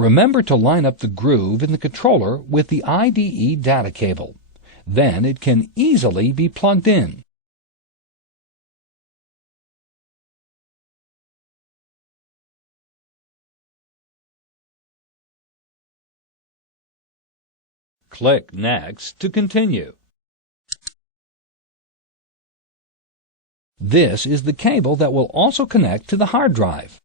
Remember to line up the groove in the controller with the IDE data cable. Then it can easily be plugged in. Click Next to continue. This is the cable that will also connect to the hard drive.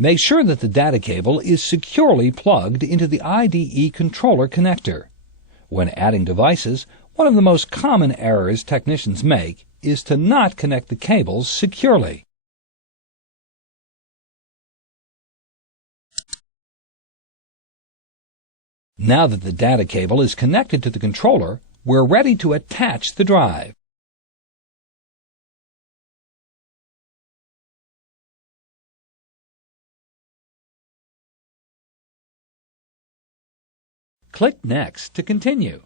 Make sure that the data cable is securely plugged into the IDE controller connector. When adding devices, one of the most common errors technicians make is to not connect the cables securely. Now that the data cable is connected to the controller, we're ready to attach the drive. Click Next to continue.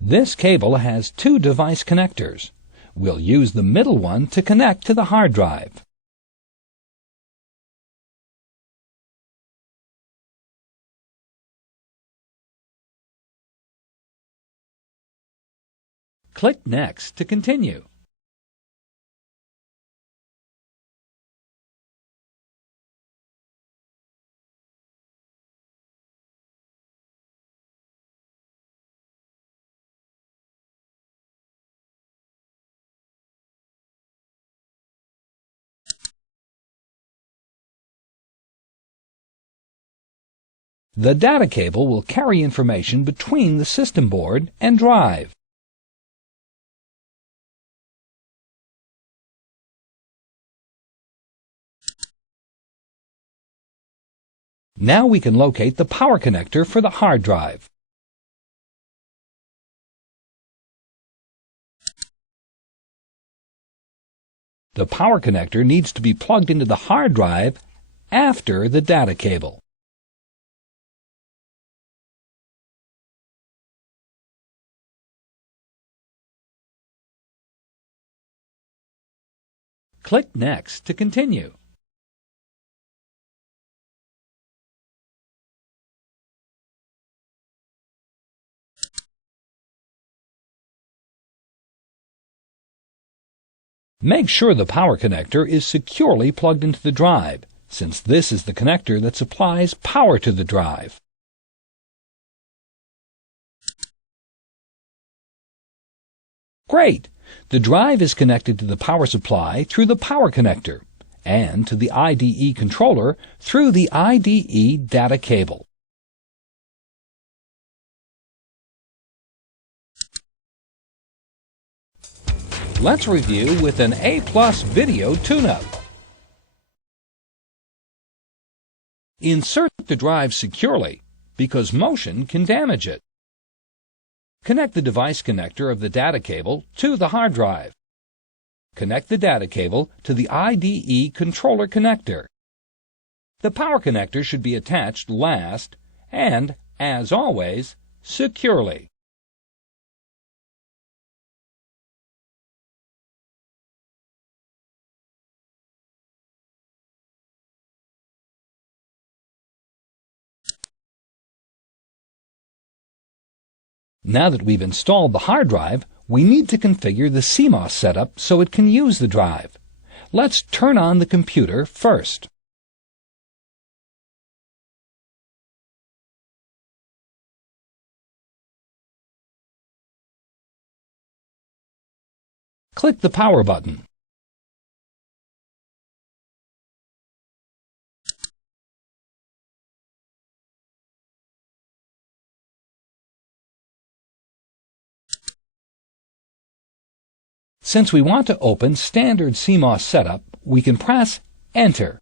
This cable has two device connectors. We'll use the middle one to connect to the hard drive. Click Next to continue. The data cable will carry information between the system board and drive. Now we can locate the power connector for the hard drive. The power connector needs to be plugged into the hard drive after the data cable. Click Next to continue. Make sure the power connector is securely plugged into the drive, since this is the connector that supplies power to the drive. Great! The drive is connected to the power supply through the power connector and to the IDE controller through the IDE data cable. Let's review with an A+ video tune-up. Insert the drive securely because motion can damage it. Connect the device connector of the data cable to the hard drive. Connect the data cable to the IDE controller connector. The power connector should be attached last and, as always, securely. Now that we've installed the hard drive, we need to configure the CMOS setup so it can use the drive. Let's turn on the computer first. Click the power button. Since we want to open standard CMOS setup, we can press Enter.